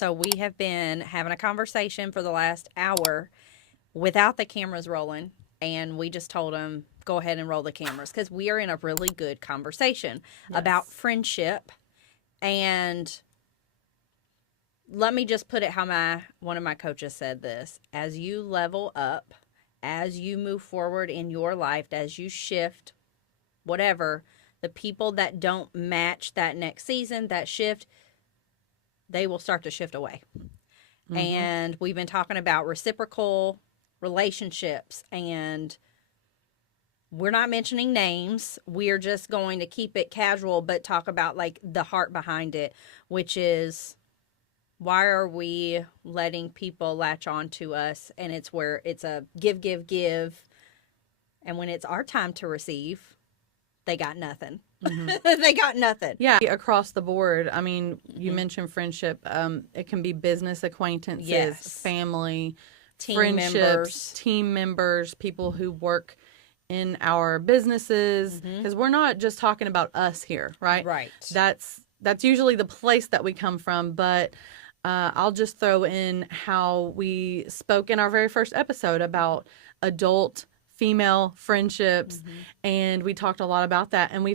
So we have been having a conversation for the last hour without the cameras rolling. And we just told them, go ahead and roll the cameras because we are in a really good conversation about Yes. friendship. And let me just put it how one of my coaches said this. As you level up, as you move forward in your life, as you shift, whatever, the people that don't match that next season, that shift, they will start to shift away. And we've been talking about reciprocal relationships, and we're not mentioning names. We're just going to keep it casual, but talk about like the heart behind it, which is why are we letting people latch on to us? And it's where it's a give, give, give. And when it's our time to receive, they got nothing. They got nothing. Yeah, across the board. I mean, you mentioned friendship. It can be business acquaintances, Yes. family, Team friendships, members. team members, people who work in our businesses. Because we're not just talking about us here, right? Right. That's usually the place that we come from. But I'll just throw in how we spoke in our very first episode about adult female friendships, and we talked a lot about that. And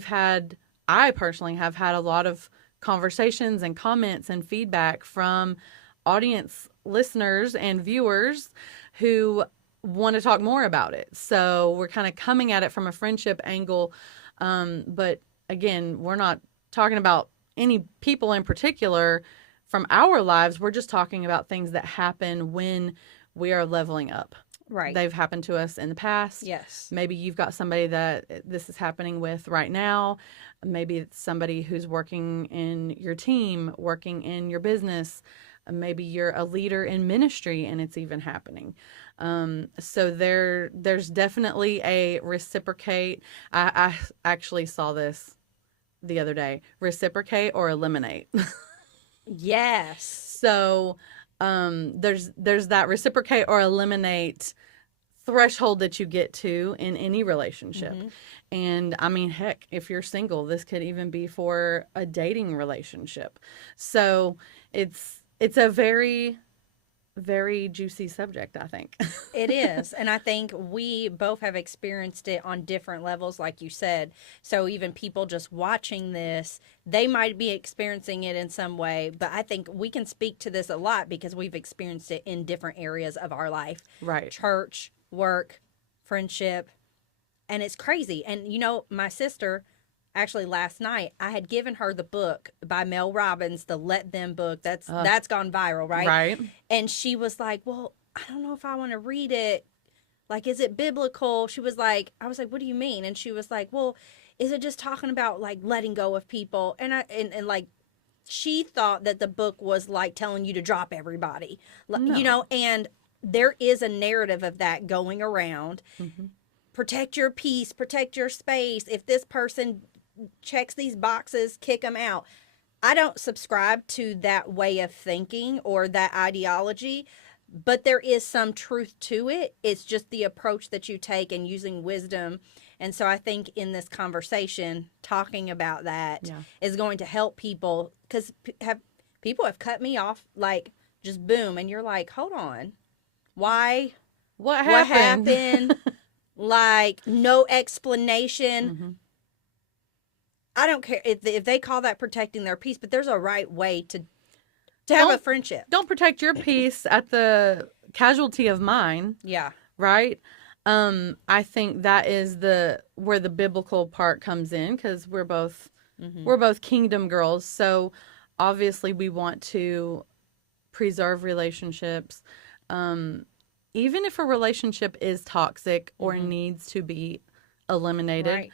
I personally have had a lot of conversations and comments and feedback from audience listeners and viewers who want to talk more about it. So we're kind of coming at it from a friendship angle. But again, we're not talking about any people in particular from our lives. We're just talking about things that happen when we are leveling up. Right. They've happened to us in the past. Yes. Maybe you've got somebody that this is happening with right now. Maybe it's somebody who's working in your team, working in your business. Maybe you're a leader in ministry and it's even happening. So there's definitely a reciprocate. I actually saw this the other day. Reciprocate or eliminate. Yes. So there's that reciprocate or eliminate threshold that you get to in any relationship. And I mean, heck, if you're single, this could even be for a dating relationship. So it's a very, very juicy subject, I think. It is. And I think we both have experienced it on different levels, like you said. So even people just watching this, they might be experiencing it in some way. But I think we can speak to this a lot because we've experienced it in different areas of our life. Right. Church, work, friendship. And it's crazy. And, you know, my sister, actually last night, I had given her the book by Mel Robbins, the Let Them book. That's gone viral, right? Right. And she was like, well, I don't know if I want to read it. Like, is it biblical? She was like, I was like, what do you mean? And she was like, well, is it just talking about like letting go of people? And and like, she thought that the book was like telling you to drop everybody, No. you know, and there is a narrative of that going around. Protect your peace, protect your space. If this person checks these boxes, kick them out. I don't subscribe to that way of thinking or that ideology, but there is some truth to it. It's just the approach that you take and using wisdom. And so I think in this conversation, talking about that is going to help people, because people have cut me off like just boom. And you're like, hold on. Why? What What happened? happened? Like, no explanation. I don't care if they call that protecting their peace, but there's a right way to have a friendship. Don't protect your peace at the casualty of mine. Yeah. Right? I think that is where the biblical part comes in, because we're both kingdom girls. So obviously we want to preserve relationships. Even if a relationship is toxic or needs to be eliminated, Right.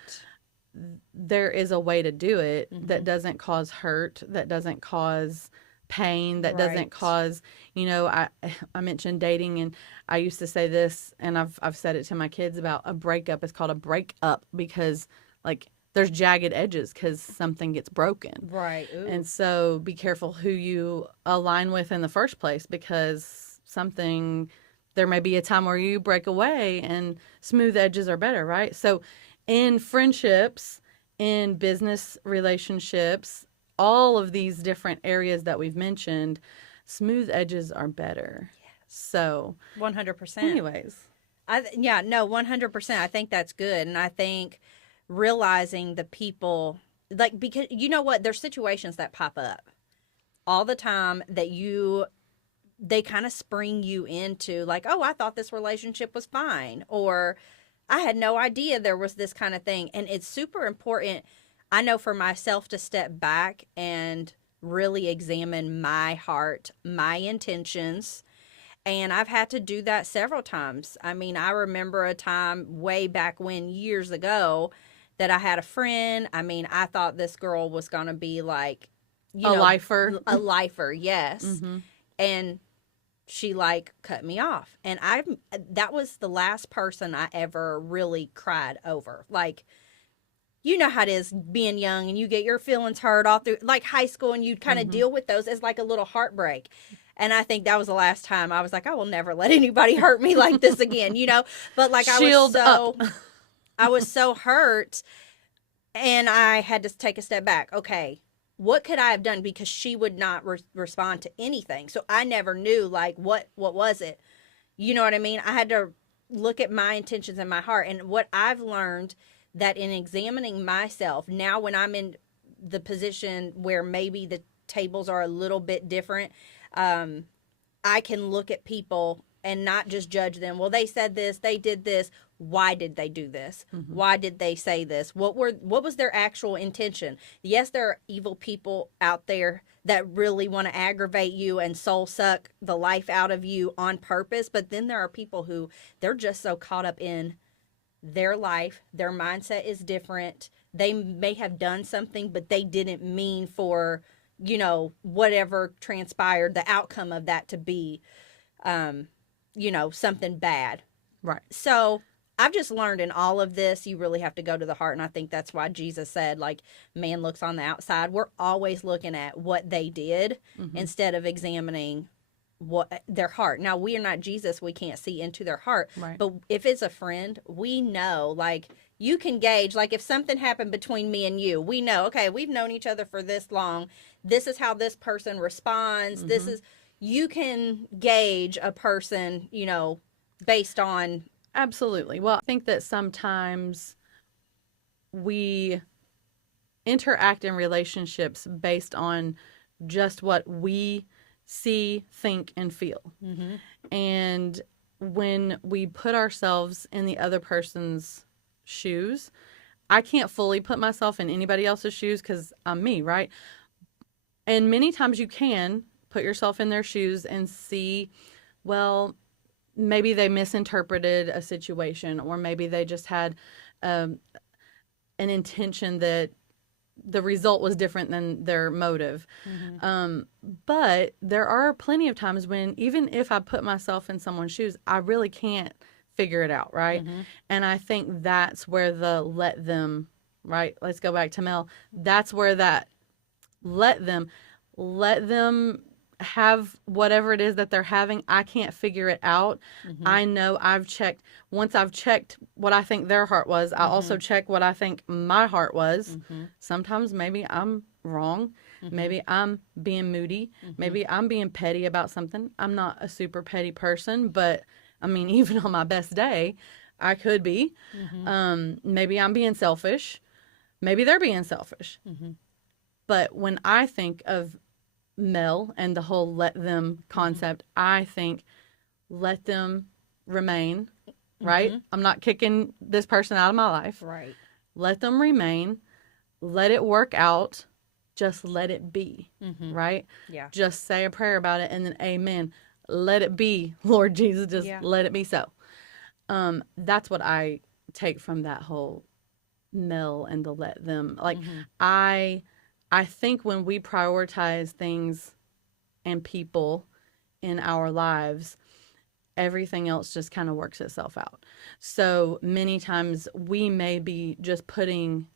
there is a way to do it that doesn't cause hurt, that doesn't cause pain, that doesn't cause, you know, I mentioned dating, and I used to say this, and I've said it to my kids about a breakup. It's called a breakup because, like, there's jagged edges because something gets broken. Right. Ooh. And so be careful who you align with in the first place, because there may be a time where you break away and smooth edges are better, right? So in friendships, in business relationships, all of these different areas that we've mentioned, smooth edges are better. So, 100%. anyways, Yeah, no, 100%. I think that's good. And I think realizing the people, like, because you know what? There's situations that pop up all the time that they kind of spring you into, like, oh, I thought this relationship was fine. Or I had no idea there was this kind of thing. And it's super important, I know, for myself to step back and really examine my heart, my intentions. And I've had to do that several times. I mean, I remember a time way back when, years ago, that I had a friend. I mean, I thought this girl was going to be like, a lifer. a lifer, yes. Mm-hmm. And she like cut me off. And that was the last person I ever really cried over. Like, you know how it is being young and you get your feelings hurt all through like high school, and you kind of deal with those as like a little heartbreak. And I think that was the last time I was like, I will never let anybody hurt me like this again, you know? But like Shield up. I was so hurt, and I had to take a step back. Okay, what could I have done? Because she would not respond to anything. So I never knew like what was it? You know what I mean? I had to look at my intentions in my heart. And what I've learned, that in examining myself now, when I'm in the position where maybe the tables are a little bit different, I can look at people and not just judge them. Well, they said this, they did this. Why did they do this? Mm-hmm. Why did they say this? What was their actual intention? Yes, there are evil people out there that really want to aggravate you and soul suck the life out of you on purpose. But then there are people who, they're just so caught up in their life, their mindset is different. They may have done something, but they didn't mean for, you know, whatever transpired, the outcome of that to be, you know, something bad. Right. So I've just learned in all of this, you really have to go to the heart. And I think that's why Jesus said, like, man looks on the outside. We're always looking at what they did instead of examining what their heart. Now, we are not Jesus. We can't see into their heart. Right. But if it's a friend, we know, like, you can gauge, like, if something happened between me and you, we know, okay, we've known each other for this long. This is how this person responds. This is, you can gauge a person, you know, based on. Absolutely. Well, I think that sometimes we interact in relationships based on just what we see, think, and feel. Mm-hmm. And when we put ourselves in the other person's shoes, I can't fully put myself in anybody else's shoes because I'm me, right? And many times you can put yourself in their shoes and see, well, maybe they misinterpreted a situation, or maybe they just had an intention that the result was different than their motive. Mm-hmm. But there are plenty of times when, even if I put myself in someone's shoes, I really can't figure it out, right? Mm-hmm. And I think that's where the let them, right? Let's go back to Mel. That's where that let them have whatever it is that they're having. I can't figure it out. Mm-hmm. I know once I've checked what I think their heart was, I also check what I think my heart was. Mm-hmm. Sometimes maybe I'm wrong. Mm-hmm. Maybe I'm being moody. Mm-hmm. Maybe I'm being petty about something. I'm not a super petty person, but I mean, even on my best day, I could be. Mm-hmm. Maybe I'm being selfish. Maybe they're being selfish. Mm-hmm. But when I think of Mel and the whole let them concept, I think let them remain, right? I'm not kicking this person out of my life. Right. Let them remain. Let it work out. Just let it be, right? Yeah. Just say a prayer about it and then amen. Let it be, Lord Jesus, just let it be so. That's what I take from that whole Mel and the let them. Like, I think when we prioritize things and people in our lives, everything else just kind of works itself out. So many times we may be just putting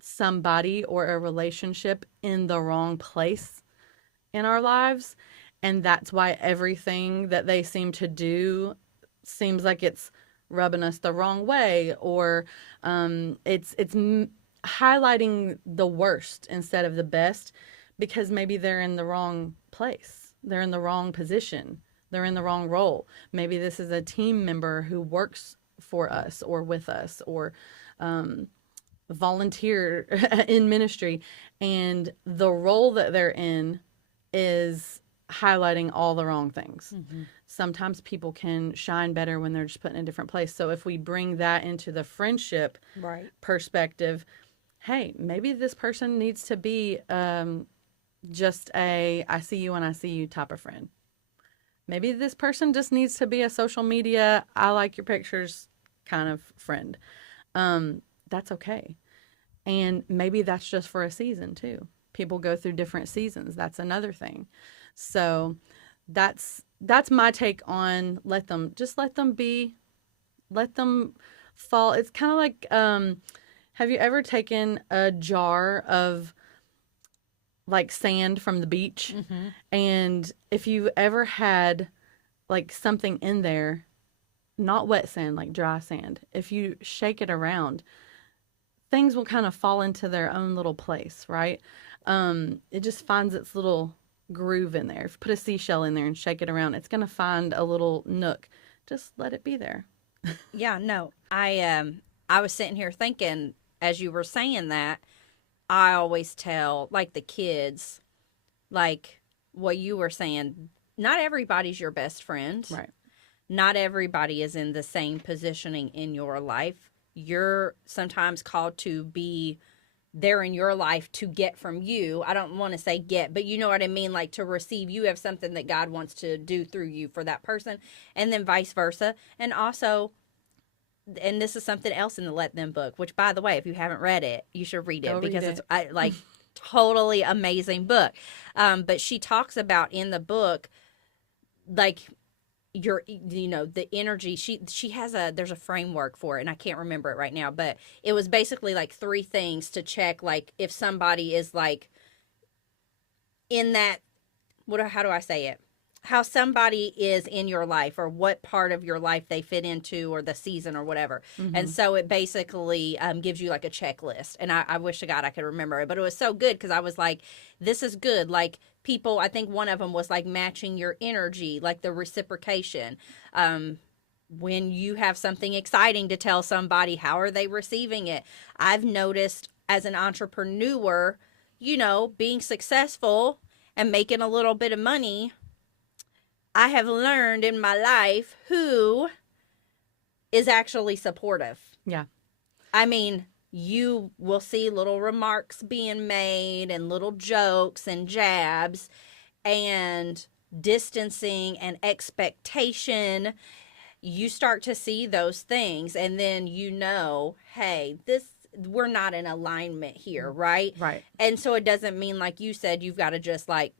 somebody or a relationship in the wrong place in our lives. And that's why everything that they seem to do seems like it's rubbing us the wrong way, or it's highlighting the worst instead of the best, because maybe they're in the wrong place. They're in the wrong position. They're in the wrong role. Maybe this is a team member who works for us or with us or volunteer in ministry. And the role that they're in is highlighting all the wrong things. Sometimes people can shine better when they're just put in a different place. So if we bring that into the friendship perspective, hey, maybe this person needs to be just a I see you when I see you type of friend. Maybe this person just needs to be a social media, I like your pictures kind of friend. That's okay. And maybe that's just for a season too. People go through different seasons. That's another thing. So that's my take on let them be, let them fall. It's kind of like have you ever taken a jar of like sand from the beach? And if you ever had like something in there, not wet sand, like dry sand, if you shake it around, things will kind of fall into their own little place, right? It just finds its little groove in there. If you put a seashell in there and shake it around, it's going to find a little nook. Just let it be there. Yeah, no. I was sitting here thinking as you were saying that, I always tell like the kids, like what you were saying, not everybody's your best friend. Right. Not everybody is in the same positioning in your life. You're sometimes called to be there in your life to get from you. I don't want to say get, but you know what I mean? Like to receive. You have something that God wants to do through you for that person, and then vice versa. And also, and this is something else in the Let Them book, which, by the way, if you haven't read it, you should read it because it's like totally amazing book. But she talks about in the book, like the energy. She has there's a framework for it, and I can't remember it right now, but it was basically like 3 things to check, like if somebody is like in that, how do I say it? How somebody is in your life or what part of your life they fit into or the season or whatever. And so it basically gives you like a checklist. And I wish to God I could remember it, but it was so good because I was like, this is good. Like people, I think one of them was like matching your energy, like the reciprocation. When you have something exciting to tell somebody, how are they receiving it? I've noticed as an entrepreneur, being successful and making a little bit of money, I have learned in my life who is actually supportive. Yeah. I mean, you will see little remarks being made and little jokes and jabs and distancing and expectation. You start to see those things and then hey, we're not in alignment here, right? Right. And so it doesn't mean, like you said, you've got to just like,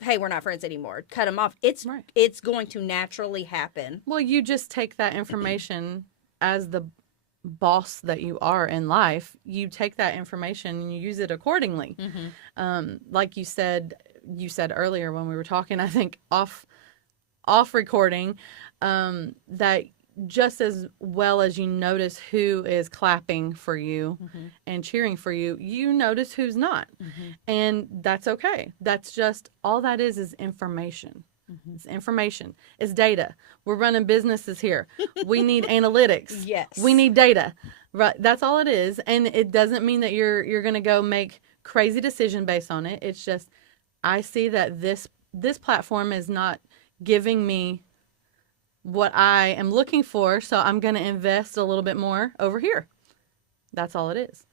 hey, we're not friends anymore. Cut them off. It's going to naturally happen. Well, you just take that information as the boss that you are in life. You take that information and you use it accordingly. Like you said earlier when we were talking, I think off recording, that just as well as you notice who is clapping for you and cheering for you, you notice who's not. And that's okay. That's just all that is information. It's information. It's data. We're running businesses here. We need analytics. Yes. We need data. Right. That's all it is. And it doesn't mean that you're going to go make crazy decision based on it. It's just I see that this platform is not giving me what I am looking for, so I'm going to invest a little bit more over here. That's all it is.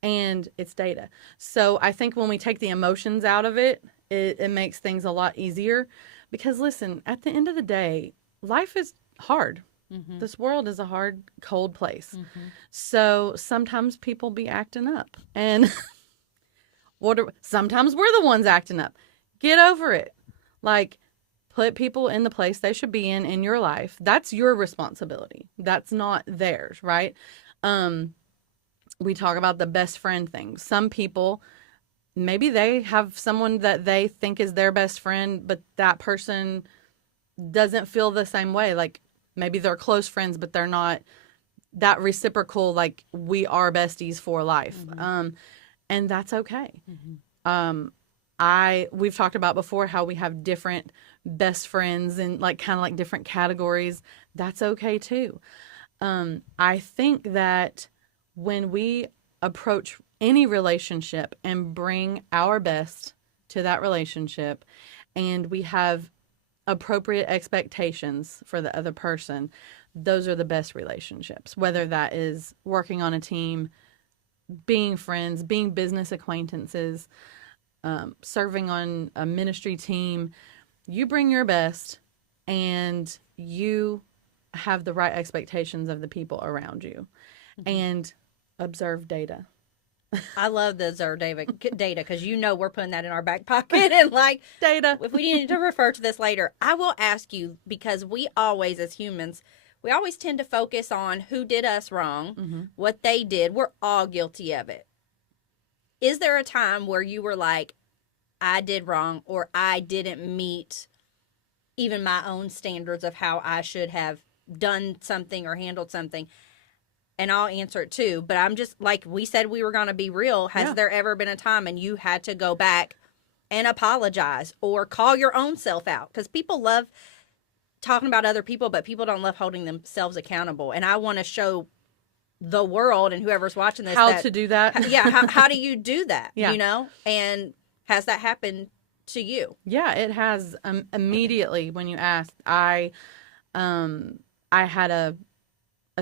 And it's data. So I think when we take the emotions out of it, it makes things a lot easier. Because listen, at the end of the day, life is hard. This world is a hard, cold place. So sometimes people be acting up. And sometimes we're the ones acting up. Get over it. Like, put people in the place they should be in your life. That's your responsibility. That's not theirs, right? We talk about the best friend thing. Some people, maybe they have someone that they think is their best friend, but that person doesn't feel the same way. Like maybe they're close friends, but they're not that reciprocal, like we are besties for life. And that's okay. We've talked about before how we have different best friends and like kind of like different categories. That's okay too. I think that when we approach any relationship and bring our best to that relationship, and we have appropriate expectations for the other person, those are the best relationships. Whether that is working on a team, being friends, being business acquaintances, serving on a ministry team, you bring your best and you have the right expectations of the people around you and observe data. I love the Zer data because we're putting that in our back pocket and like Data. if we need to refer to this later, I will ask you because we always, as humans, we always tend to focus on who did us wrong, what they did. We're all guilty of it. Is there a time where you were like, I did wrong or I didn't meet even my own standards of how I should have done something or handled something? And I'll answer it too. But I'm just like we said, we were going to be real. Has there ever been a time and you had to go back and apologize or call your own self out? Because people love talking about other people, but people don't love holding themselves accountable. And I want to show the world and whoever's watching this how to do that. How do you do that? Yeah. And has that happened to you? Yeah, it has. Immediately when you asked, I had a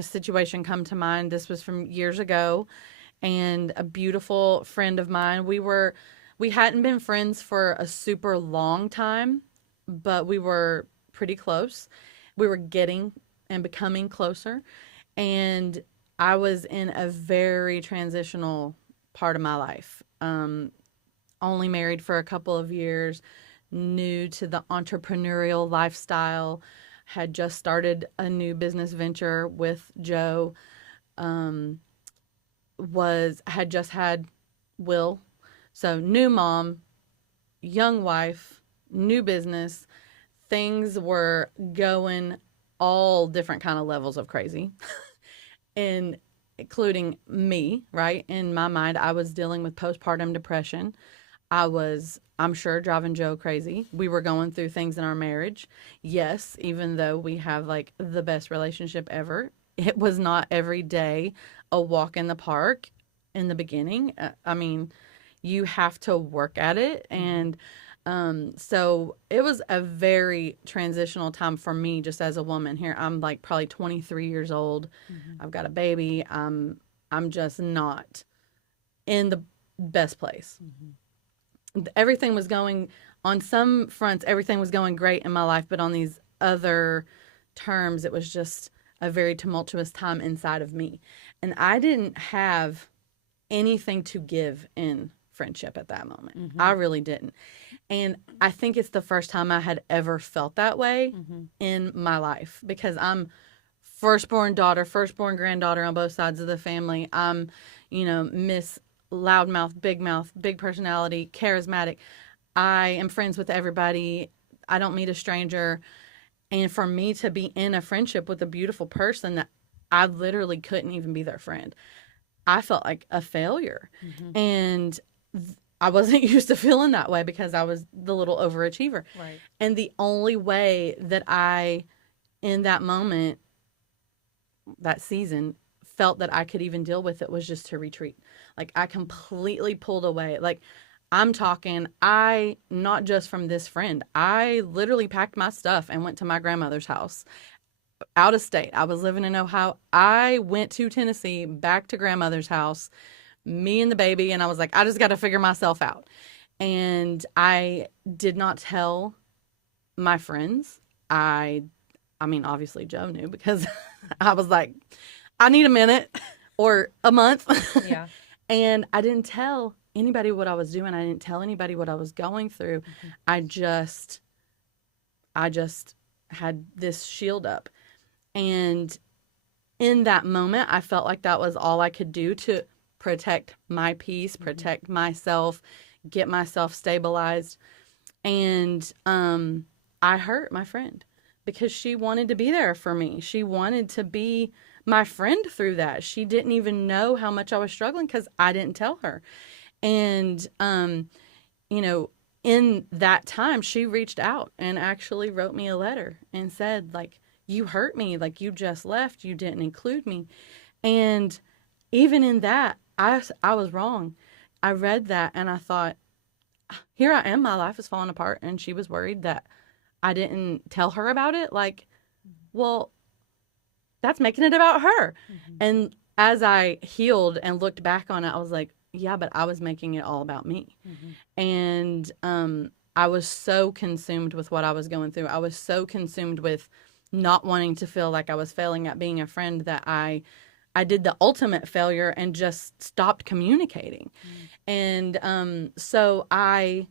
situation come to mind. This was from years ago, and a beautiful friend of mine. We hadn't been friends for a super long time, but we were pretty close. We were getting and becoming closer, and I was in a very transitional part of my life. Only married for a couple of years, new to the entrepreneurial lifestyle, had just started a new business venture with Joe, had just had Will. So new mom, young wife, new business. Things were going all different kind of levels of crazy. And including me, right? In my mind, I was dealing with postpartum depression. I'm sure, driving Joe crazy. We were going through things in our marriage. Yes, even though we have like the best relationship ever, it was not every day a walk in the park in the beginning. I mean, you have to work at it. And so it was a very transitional time for me just as a woman here. I'm like probably 23 years old. I've got a baby. I'm just not in the best place. Everything was going on some fronts, everything was going great in my life, but on these other terms, it was just a very tumultuous time inside of me. And I didn't have anything to give in friendship at that moment. I really didn't. And I think it's the first time I had ever felt that way in my life because I'm firstborn daughter, firstborn granddaughter on both sides of the family. I'm, Miss Loudmouth, big personality, charismatic. I am friends with everybody. I don't meet a stranger. And for me to be in a friendship with a beautiful person that I literally couldn't even be their friend, I felt like a failure. And I wasn't used to feeling that way because I was the little overachiever. Right. And the only way that I, in that moment, that season, felt that I could even deal with it was just to retreat. Like I completely pulled away. Like I'm talking, not just from this friend, I literally packed my stuff and went to my grandmother's house out of state. I was living in Ohio. I went to Tennessee, back to grandmother's house, me and the baby. And I was like, I just got to figure myself out. And I did not tell my friends. I mean, obviously Joe knew because I was like, I need a minute or a month. Yeah. And I didn't tell anybody what I was doing. I didn't tell anybody what I was going through. I just had this shield up. And in that moment, I felt like that was all I could do to protect my peace, protect myself, get myself stabilized. And I hurt my friend because she wanted to be there for me. She wanted to be my friend through that. She didn't even know how much I was struggling because I didn't tell her. And, in that time, she reached out and actually wrote me a letter and said, like, you hurt me. Like, you just left. You didn't include me. And even in that, I was wrong. I read that and I thought, here I am. My life is falling apart. And she was worried that I didn't tell her about it. Like, well, that's making it about her. Mm-hmm. And as I healed and looked back on it, I was like, yeah, but I was making it all about me. Mm-hmm. And I was so consumed with what I was going through. I was so consumed with not wanting to feel like I was failing at being a friend that I did the ultimate failure and just stopped communicating. Mm. And so I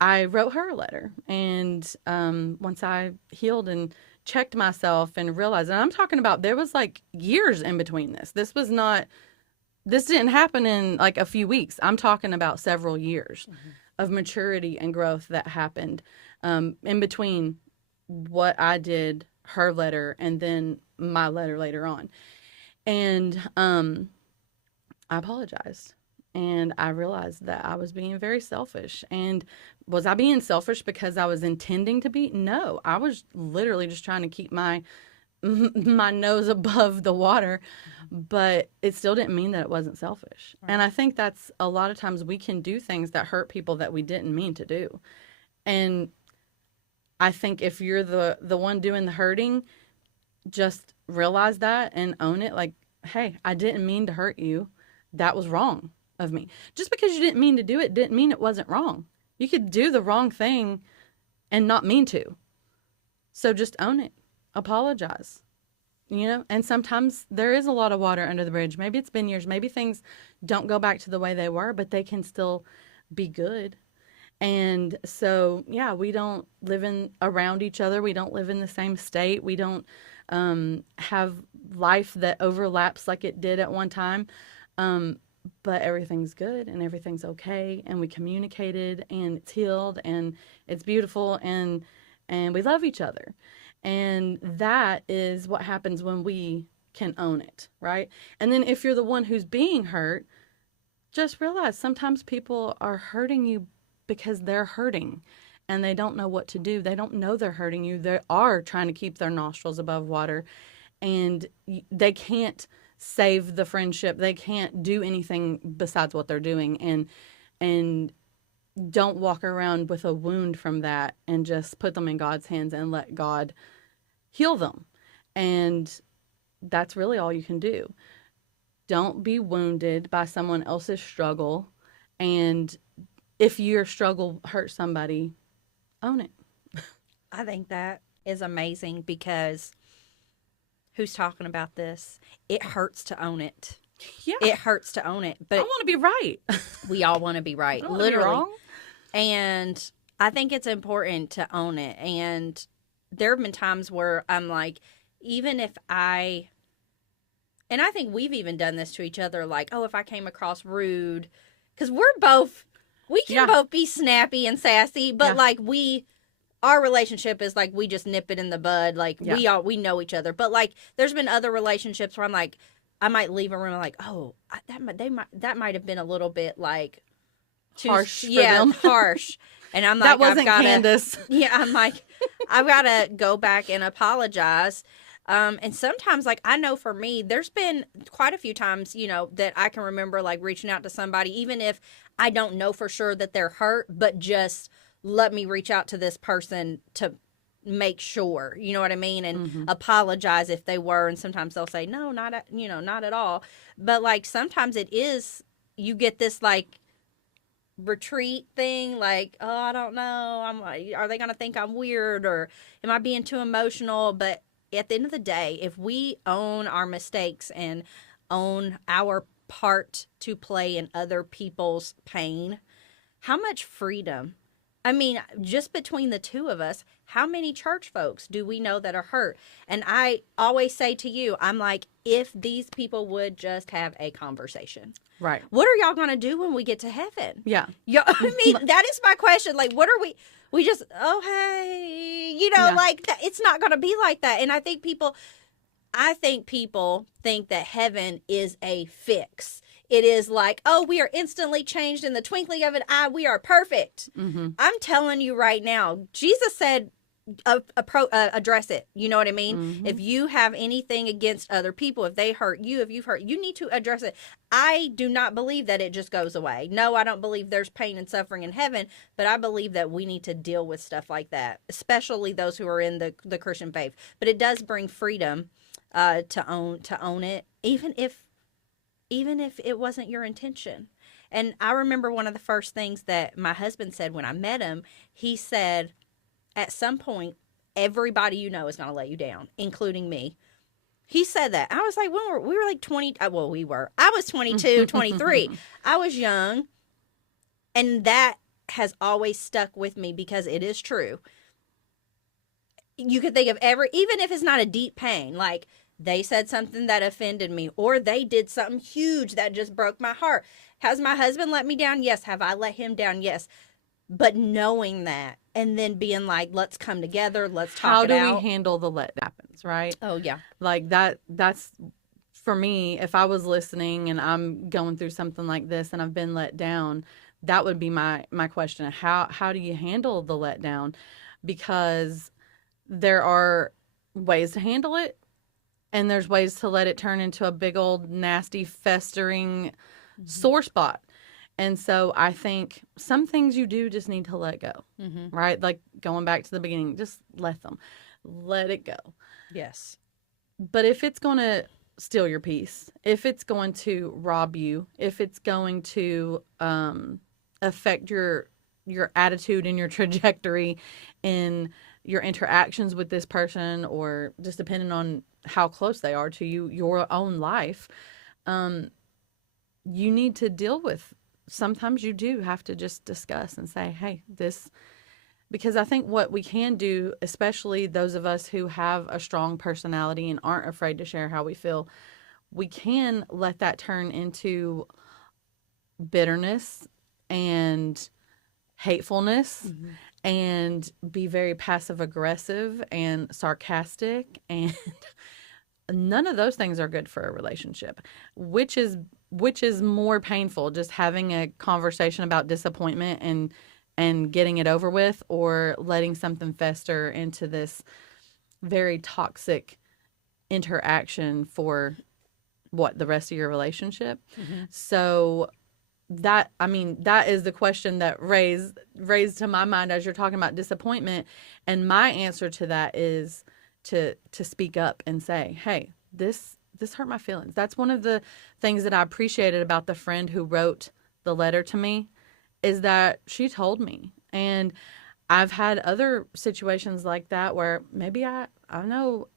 wrote her a letter. And once I healed and checked myself and realized, and I'm talking about, there was like years in between this. This didn't happen in like a few weeks. I'm talking about several years of maturity and growth that happened in between what I did, her letter, and then my letter later on. And I apologized. And I realized that I was being very selfish. And was I being selfish because I was intending to be? No, I was literally just trying to keep my nose above the water, but it still didn't mean that it wasn't selfish. Right. And I think that's a lot of times we can do things that hurt people that we didn't mean to do. And I think if you're the one doing the hurting, just realize that and own it. Like, hey, I didn't mean to hurt you. That was wrong of me. Just because you didn't mean to do it didn't mean it wasn't wrong. You could do the wrong thing and not mean to. So just own it. Apologize. You know, and sometimes there is a lot of water under the bridge. Maybe it's been years. Maybe things don't go back to the way they were, but they can still be good. And so, yeah, we don't live around each other. We don't live in the same state. We don't have life that overlaps like it did at one time. But everything's good and everything's okay. And we communicated and it's healed and it's beautiful and we love each other. And that is what happens when we can own it, right? And then if you're the one who's being hurt, just realize sometimes people are hurting you because they're hurting and they don't know what to do. They don't know they're hurting you. They are trying to keep their nostrils above water and they can't save the friendship. They can't do anything besides what they're doing. And don't walk around with a wound from that and just put them in God's hands and let God heal them. And that's really all you can do. Don't be wounded by someone else's struggle. And if your struggle hurts somebody, own it. I think that is amazing because who's talking about this? It hurts to own it. Yeah. It hurts to own it. But I want to be right. We all want to be right. Literally. Be wrong. And I think it's important to own it. And there have been times where I'm like, even if and I think we've even done this to each other, like, oh, if I came across rude, because we can both be snappy and sassy, but like our relationship is like we just nip it in the bud. Like we know each other. But like there's been other relationships where I'm like, I might leave a room like, oh, that might have been a little bit like too harsh. Harsh. And I'm like, that wasn't Candace. Yeah, I'm like, I've got to go back and apologize. And sometimes, like, I know for me, there's been quite a few times, you know, that I can remember, like, reaching out to somebody, even if I don't know for sure that they're hurt, but just let me reach out to this person to make sure, you know what I mean? And apologize if they were. And sometimes they'll say, no, not at all. But, like, sometimes it is, you get this, like, retreat thing, like, oh, I don't know, are they gonna think I'm weird or am I being too emotional? But at the end of the day, if we own our mistakes and own our part to play in other people's pain, how much freedom? I mean, just between the two of us, how many church folks do we know that are hurt? And I always say to you, I'm like, if these people would just have a conversation. Right. What are y'all going to do when we get to heaven? Yeah. I mean, that is my question. Like, what are we just, oh, hey, you know, like, it's not going to be like that. And I think people think that heaven is a fix. it is like, oh, we are instantly changed in the twinkling of an eye. We are perfect. Mm-hmm. I'm telling you right now, Jesus said, address it. You know what I mean? Mm-hmm. If you have anything against other people, if they hurt you, if you've hurt, you need to address it. I do not believe that it just goes away. No, I don't believe there's pain and suffering in heaven, but I believe that we need to deal with stuff like that, especially those who are in the Christian faith. But it does bring freedom to own it, even if it wasn't your intention. And I remember one of the first things that my husband said when I met him. He said, at some point, everybody you know is going to let you down, including me. He said that. I was like, we were like 20. Well, we were. I was 22, 23. I was young. And that has always stuck with me because it is true. You could think of even if it's not a deep pain, like they said something that offended me, or they did something huge that just broke my heart. Has my husband let me down? Yes. Have I let him down? Yes. But knowing that and then being like, let's come together, let's talk it out. How do we handle the let happens, right? Oh, yeah. Like that's for me, if I was listening and I'm going through something like this and I've been let down, that would be my question. How do you handle the letdown? Because there are ways to handle it and there's ways to let it turn into a big old nasty festering sore spot. And so I think some things you do just need to let go, right? Like going back to the beginning, just let it go. Yes. But if it's going to steal your peace, if it's going to rob you, if it's going to affect your attitude and your trajectory in your interactions with this person, or just depending on how close they are to you, your own life, you need to deal with. Sometimes you do have to just discuss and say, hey, this, because I think what we can do, especially those of us who have a strong personality and aren't afraid to share how we feel, we can let that turn into bitterness and hatefulness and be very passive aggressive and sarcastic, and none of those things are good for a relationship. Which is more painful, just having a conversation about disappointment and getting it over with, or letting something fester into this very toxic interaction for the rest of your relationship? So that is the question that raised to my mind as you're talking about disappointment. And my answer to that is to speak up and say, hey, this hurt my feelings. That's one of the things that I appreciated about the friend who wrote the letter to me, is that she told me. And I've had other situations like that where maybe I know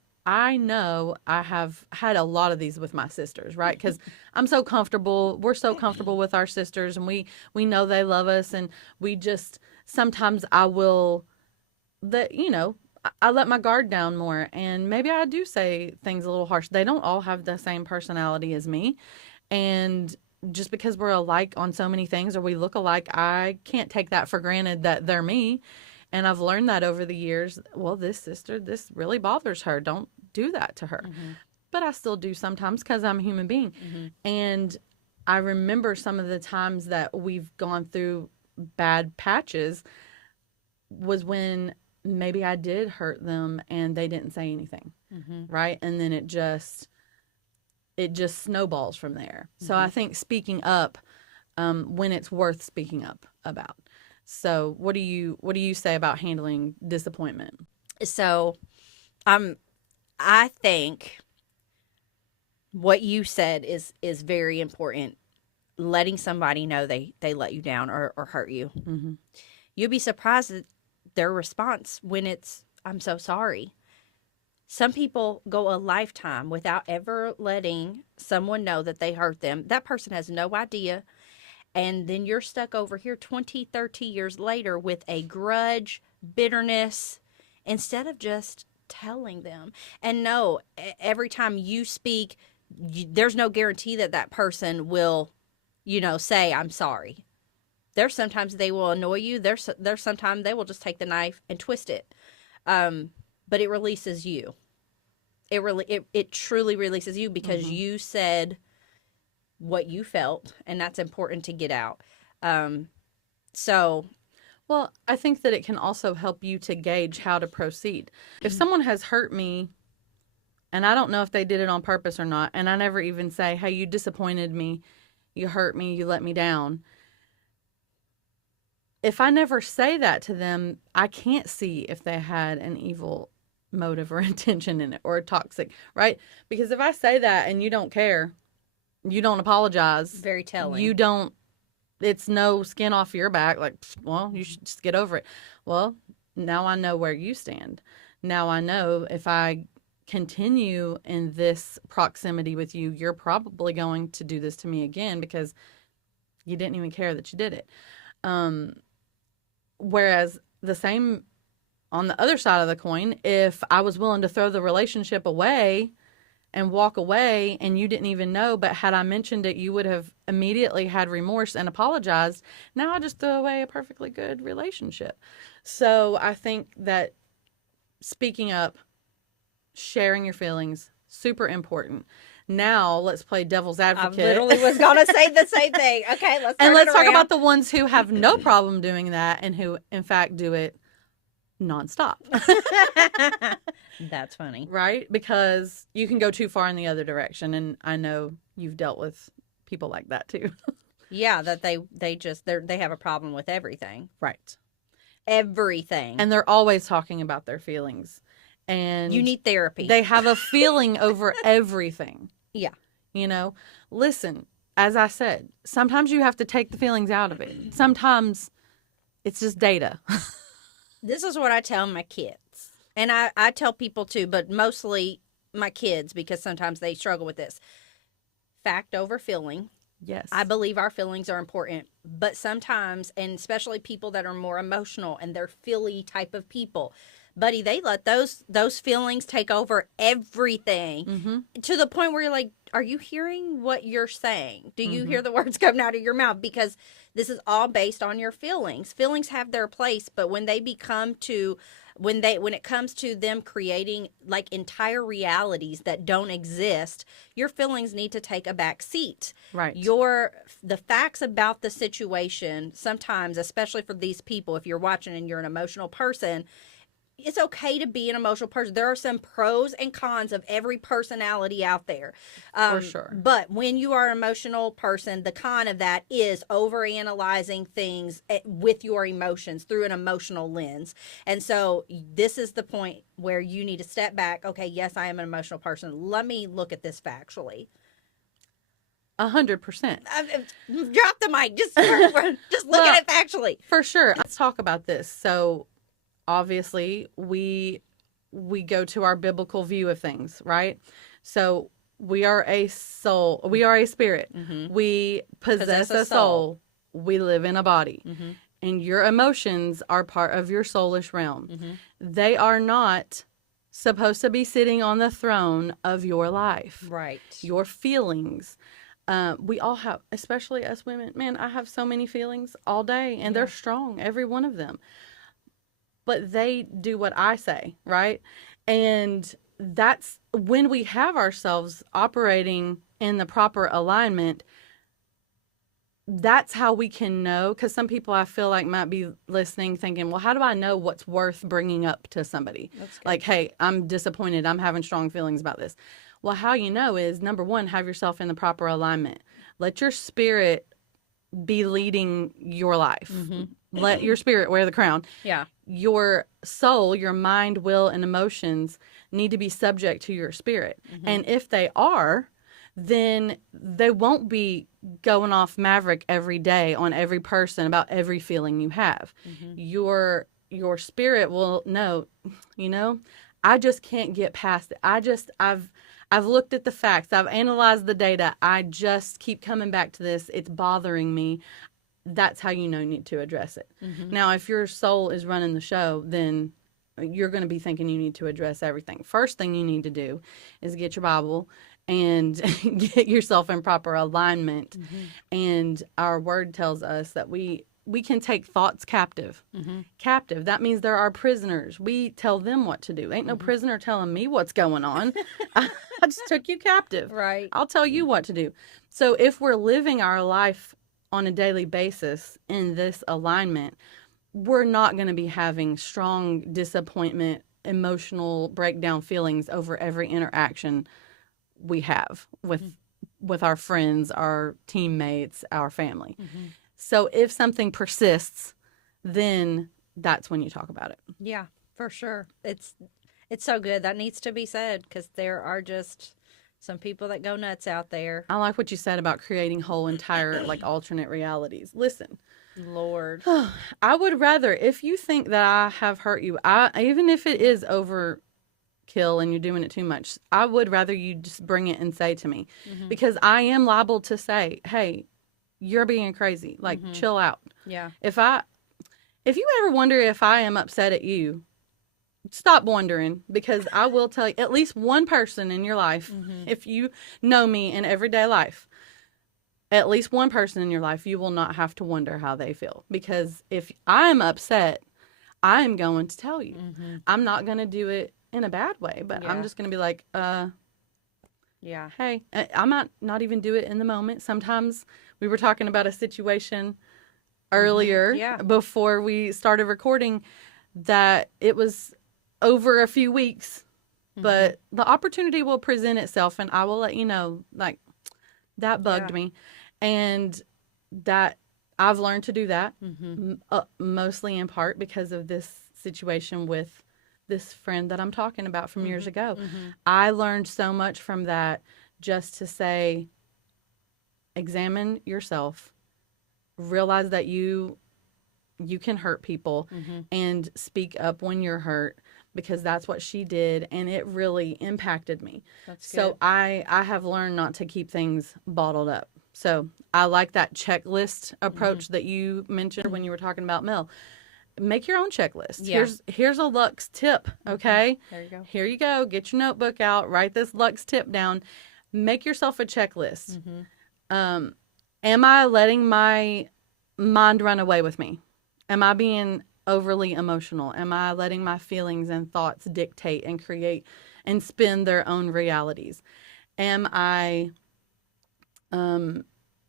I have had a lot of these with my sisters, right? Because I'm so comfortable. We're so comfortable with our sisters, and we know they love us, and we just sometimes I let my guard down more, and maybe I do say things a little harsh. They don't all have the same personality as me, and just because we're alike on so many things, or we look alike, I can't take that for granted that they're me. And I've learned that over the years. Well, this sister, this really bothers her. Don't do that to her. But I still do sometimes because I'm a human being. And I remember some of the times that we've gone through bad patches was when maybe I did hurt them and they didn't say anything, right? And then it just snowballs from there. So I think speaking up when it's worth speaking up about. So what do you say about handling disappointment? So I think what you said is very important. Letting somebody know they let you down or hurt you. You'd be surprised at their response when it's, I'm so sorry. Some people go a lifetime without ever letting someone know that they hurt them. That person has no idea. And then you're stuck over here 20, 30 years later with a grudge, bitterness, instead of just telling them. And no, every time you speak, there's no guarantee that person will, say, I'm sorry. There's sometimes they will annoy you. There's sometimes they will just take the knife and twist it. But it releases you. It truly releases you because you said what you felt, and that's important to get out. So Well, I think that it can also help you to gauge how to proceed. If someone has hurt me, and I don't know if they did it on purpose or not, and I never even say, hey, you disappointed me, you hurt me, you let me down. If I never say that to them, I can't see if they had an evil motive or intention in it, or a toxic, right? Because if I say that and you don't care, you don't apologize, very telling. you don't, it's no skin off your back, like, well, you should just get over it. Well, now I know where you stand. Now I know if I continue in this proximity with you, you're probably going to do this to me again because you didn't even care that you did it. Whereas the same on the other side of the coin, if I was willing to throw the relationship away and walk away and you didn't even know, but had I mentioned it, you would have immediately had remorse and apologized. Now I just threw away a perfectly good relationship. So I think that speaking up, sharing your feelings, super important. Now let's play devil's advocate. I literally was going to say the same thing. Okay, let's talk about the ones who have no problem doing that and who, in fact, do it nonstop. That's funny. Right? Because you can go too far in the other direction. And I know you've dealt with people like that too. Yeah, that they have a problem with everything. Right. Everything. And they're always talking about their feelings. And you need therapy. They have a feeling over everything. Yeah. You know, listen, as I said, sometimes you have to take the feelings out of it. Sometimes it's just data. This is what I tell my kids. And I tell people too, but mostly my kids, because sometimes they struggle with this. Fact over feeling. Yes. I believe our feelings are important. But sometimes, and especially people that are more emotional and they're feely type of people, buddy, they let those feelings take over everything to the point where you're like, are you hearing what you're saying? Do you hear the words coming out of your mouth? Because this is all based on your feelings. Feelings have their place, but when it comes to them creating like entire realities that don't exist, your feelings need to take a back seat. Right. The facts about the situation, sometimes, especially for these people, if you're watching and you're an emotional person, it's okay to be an emotional person. There are some pros and cons of every personality out there. For sure. But when you are an emotional person, the con of that is overanalyzing things with your emotions through an emotional lens. And so this is the point where you need to step back. Okay, yes, I am an emotional person. Let me look at this factually. 100%. Drop the mic. Just look at it factually. For sure. Let's talk about this. So obviously, we go to our biblical view of things, right? So we are a soul. We are a spirit. Mm-hmm. We possess a soul. We live in a body. Mm-hmm. And your emotions are part of your soulish realm. Mm-hmm. They are not supposed to be sitting on the throne of your life. Right. Your feelings. We all have, especially us women. Man, I have so many feelings all day, and they're strong, every one of them. But they do what I say, right? And that's when we have ourselves operating in the proper alignment, that's how we can know. Because some people I feel like might be listening thinking, well, how do I know what's worth bringing up to somebody? Like, hey, I'm disappointed. I'm having strong feelings about this. Well, how you know is, number one, have yourself in the proper alignment. Let your spirit be leading your life. Mm-hmm. Let your spirit wear the crown. Yeah. Your soul, your mind, will, and emotions need to be subject to your spirit. Mm-hmm. And if they are, then they won't be going off maverick every day on every person about every feeling you have. Mm-hmm. Your spirit will know, I just can't get past it. I've looked at the facts. I've analyzed the data. I just keep coming back to this. It's bothering me. That's how you need to address it. Mm-hmm. Now, if your soul is running the show, then you're going to be thinking you need to address everything. First thing you need to do is get your Bible and get yourself in proper alignment. Mm-hmm. And our word tells us that we can take thoughts captive. Mm-hmm. Captive. That means there are prisoners. We tell them what to do. Ain't no prisoner telling me what's going on. I just took you captive. Right. I'll tell you what to do. So if we're living our life on a daily basis in this alignment, we're not going to be having strong disappointment, emotional breakdown feelings over every interaction we have with our friends, our teammates, our family. So if something persists, then that's when you talk about it. Yeah, for sure. It's so good. That needs to be said because there are just some people that go nuts out there. I like what you said about creating whole entire like alternate realities. Listen, Lord. I would rather, if you think that I have hurt you, even if it is overkill and you're doing it too much, I would rather you just bring it and say to me, because I am liable to say, hey, you're being crazy. Like, chill out. Yeah. If you ever wonder if I am upset at you, stop wondering, because I will tell you at least one person in your life, if you know me in everyday life, at least one person in your life, you will not have to wonder how they feel. Because if I'm upset, I'm going to tell you. I'm not going to do it in a bad way, but I'm just going to be like, yeah, hey, I might not even do it in the moment. Sometimes we were talking about a situation earlier before we started recording that it was over a few weeks, but the opportunity will present itself and I will let you know, like, that bugged me. And that I've learned to do that mostly in part because of this situation with this friend that I'm talking about from years ago. I learned so much from that, just to say, examine yourself, realize that you can hurt people, and speak up when you're hurt, because that's what she did, and it really impacted me. So I have learned not to keep things bottled up. So I like that checklist approach that you mentioned when you were talking about Mel. Make your own checklist. Here's a Lux tip, okay? There you go. Here you go. Get your notebook out. Write this Lux tip down. Make yourself a checklist. Am I letting my mind run away with me? Am I being overly emotional? Am I letting my feelings and thoughts dictate and create and spin their own realities? Am I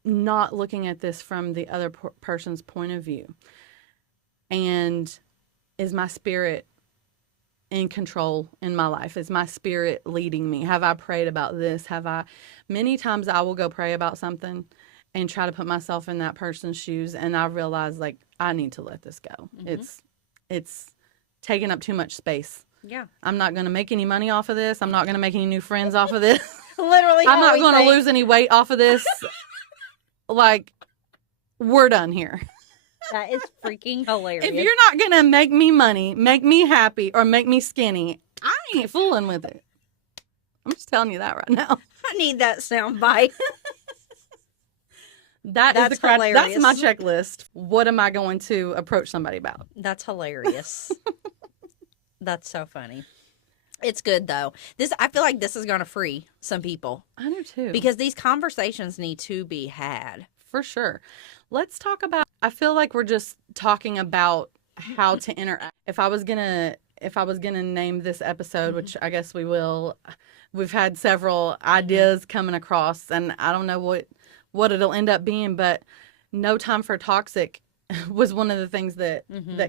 not looking at this from the other person's point of view? And is my spirit in control in my life? Is my spirit leading me? Have I prayed about this? Many times I will go pray about something and try to put myself in that person's shoes, and I realize, like, I need to let this go. It's taking up too much space. Yeah. I'm not going to make any money off of this. I'm not going to make any new friends off of this. Literally. I'm not going to lose any weight off of this. Like, we're done here. That is freaking hilarious. If you're not going to make me money, make me happy, or make me skinny, I ain't fooling with it. I'm just telling you that right now. I need that sound bite. That's hilarious. That's my checklist. What am I going to approach somebody about? That's hilarious. That's so funny. It's good though. I feel like this is going to free some people. I do too. Because these conversations need to be had. For sure. Let's talk about, I feel like we're just talking about how to interact. If I was gonna name this episode, which I guess we will, we've had several ideas coming across, and I don't know what it'll end up being, but No Time for Toxic was one of the things that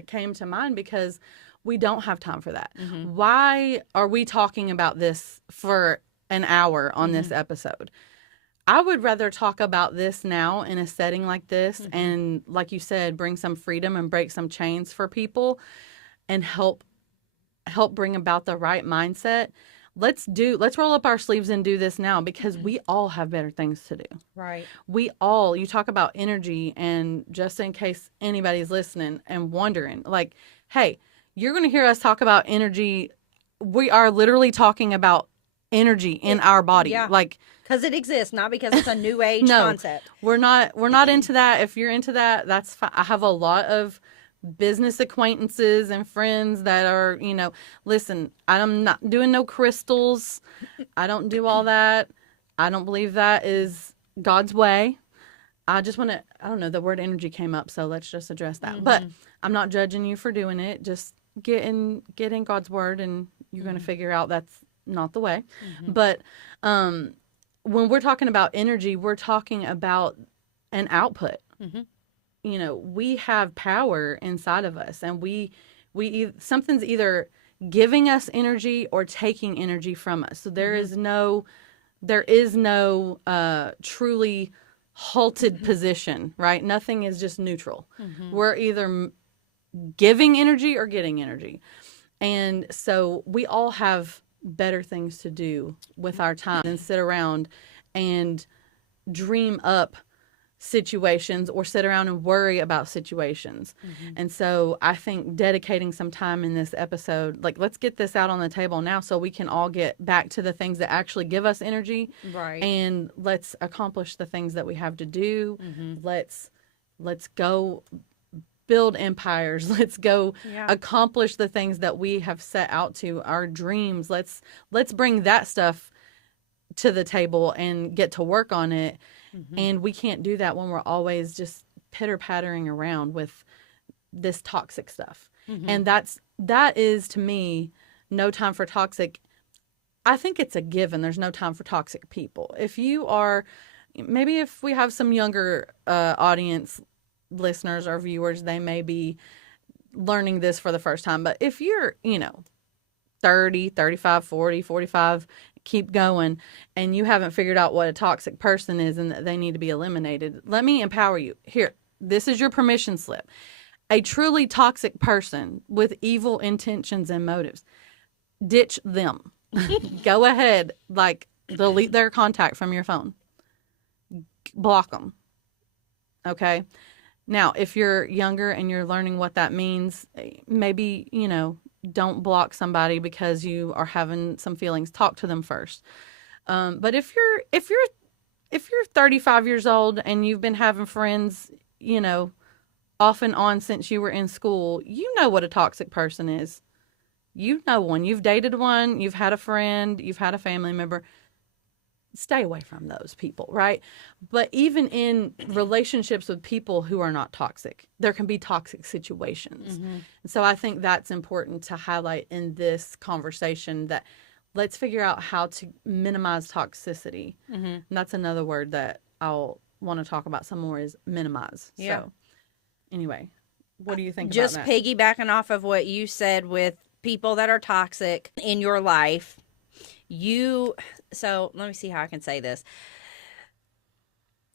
came to mind, because we don't have time for that. Why are we talking about this for an hour on this episode? I would rather talk about this now in a setting like this, and, like you said, bring some freedom and break some chains for people and help bring about the right mindset. Let's roll up our sleeves and do this now, because we all have better things to do. Right. You talk about energy, and just in case anybody's listening and wondering, like, hey, you're going to hear us talk about energy. We are literally talking about energy in our body. Yeah. Like, because it exists, not because it's a new age concept. We're not into that. If you're into that, that's fine. I have a lot of business acquaintances and friends that are, listen, I'm not doing no crystals. I don't do all that. I don't believe that is God's way. I just want to, I don't know, the word energy came up, so let's just address that. But I'm not judging you for doing it. Just get in God's word, and you're going to figure out not the way. Mm-hmm. But when we're talking about energy, we're talking about an output. Mm-hmm. You know, we have power inside of us, and something's either giving us energy or taking energy from us. So there is no truly halted position, right? Nothing is just neutral. We're either giving energy or getting energy. And so we all have better things to do with our time than sit around and dream up situations or sit around and worry about situations. And so I think dedicating some time in this episode, like, let's get this out on the table now so we can all get back to the things that actually give us energy. Right. And let's accomplish the things that we have to do. Let's go build empires. Let's go accomplish the things that we have set out to, our dreams. Let's bring that stuff to the table and get to work on it. And we can't do that when we're always just pitter-pattering around with this toxic stuff. And that is, to me, no time for toxic. I think it's a given. There's no time for toxic people. If you are, maybe if we have some younger audience listeners or viewers, they may be learning this for the first time. But if you're, 30, 35, 40, 45, keep going, and you haven't figured out what a toxic person is and that they need to be eliminated, let me empower you. Here, this is your permission slip. A truly toxic person with evil intentions and motives, ditch them. Go ahead, like, delete their contact from your phone. Block them. Okay? Now, if you're younger and you're learning what that means, maybe, don't block somebody because you are having some feelings. Talk to them first. But if you're 35 years old and you've been having friends, off and on since you were in school, you know what a toxic person is. You know one. You've dated one. You've had a friend. You've had a family member. Stay away from those people, right? But even in relationships with people who are not toxic, there can be toxic situations. And so I think that's important to highlight in this conversation, that let's figure out how to minimize toxicity. And that's another word that I'll want to talk about some more, is minimize. Yeah. So anyway, what do you think Just about that? piggybacking off of what you said with people that are toxic in your life, so let me see how I can say this.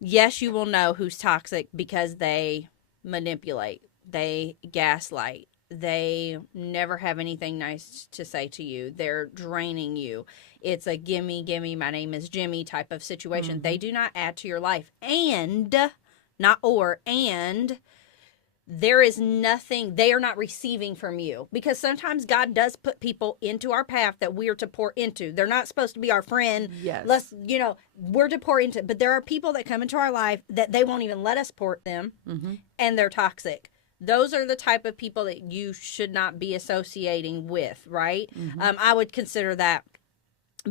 Yes, you will know who's toxic because they manipulate, they gaslight, they never have anything nice to say to you, they're draining you. It's a gimme, my name is Jimmy type of situation. They do not add to your life. And, there is nothing, they are not receiving from you, because sometimes God does put people into our path that we are to pour into. They're not supposed to be our friend. Yes. We're to pour into, but there are people that come into our life that they won't even let us pour them, and they're toxic. Those are the type of people that you should not be associating with, right? I would consider that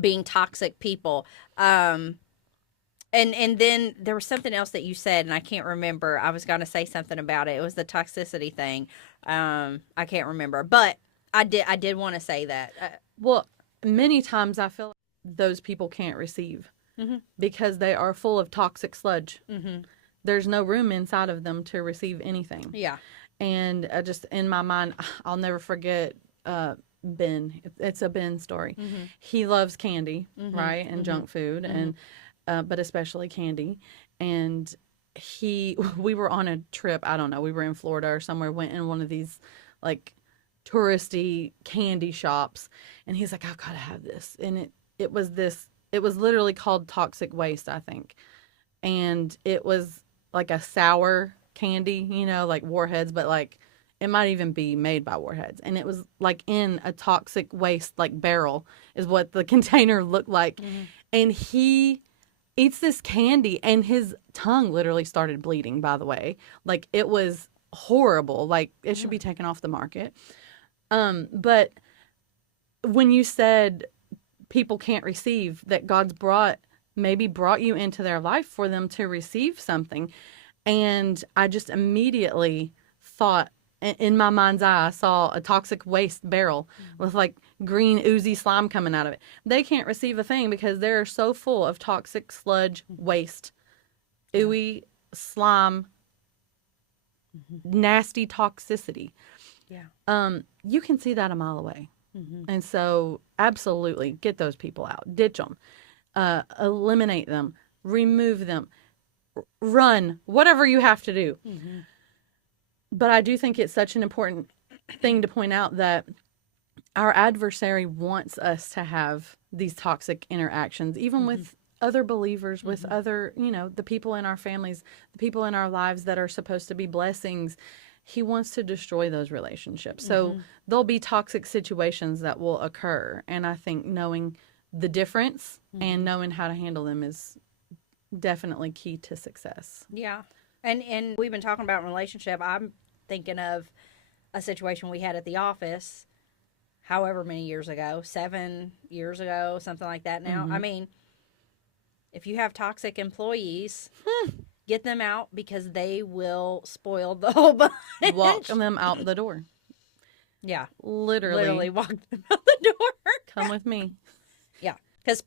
being toxic people. And then there was something else that you said, and I can't remember. I was going to say something about it. It was the toxicity thing. I can't remember, but I did want to say that. Well, many times I feel like those people can't receive because they are full of toxic sludge. There's no room inside of them to receive anything. Yeah. And just in my mind, I'll never forget Ben. It's a Ben story. He loves candy, right, and junk food, and but especially candy. And we were on a trip. I don't know. We were in Florida or somewhere. Went in one of these like touristy candy shops, and he's like, "I've got to have this." And it was literally called Toxic Waste, I think, and it was like a sour candy, like Warheads, but like it might even be made by Warheads. And it was like in a toxic waste like barrel is what the container looked like. And he eats this candy and his tongue literally started bleeding, by the way. Like, it was horrible. Like, it should be taken off the market. But when you said people can't receive, that God's brought you into their life for them to receive something. And I just immediately thought, in my mind's eye, I saw a toxic waste barrel with like green oozy slime coming out of it. They can't receive a thing because they're so full of toxic sludge, waste, ooey slime, nasty toxicity. Yeah. You can see that a mile away. And so absolutely get those people out, ditch them, eliminate them, remove them, run, whatever you have to do. But I do think it's such an important thing to point out that our adversary wants us to have these toxic interactions, even with other believers, with other, the people in our families, the people in our lives that are supposed to be blessings. He wants to destroy those relationships. So there'll be toxic situations that will occur. And I think knowing the difference and knowing how to handle them is definitely key to success. Yeah. And we've been talking about relationship. I'm thinking of a situation we had at the office however many years ago, 7 years ago, something like that now. I mean, if you have toxic employees, get them out because they will spoil the whole bunch. Walk them out the door. Yeah. Literally walk them out the door. Come with me. Yeah. Because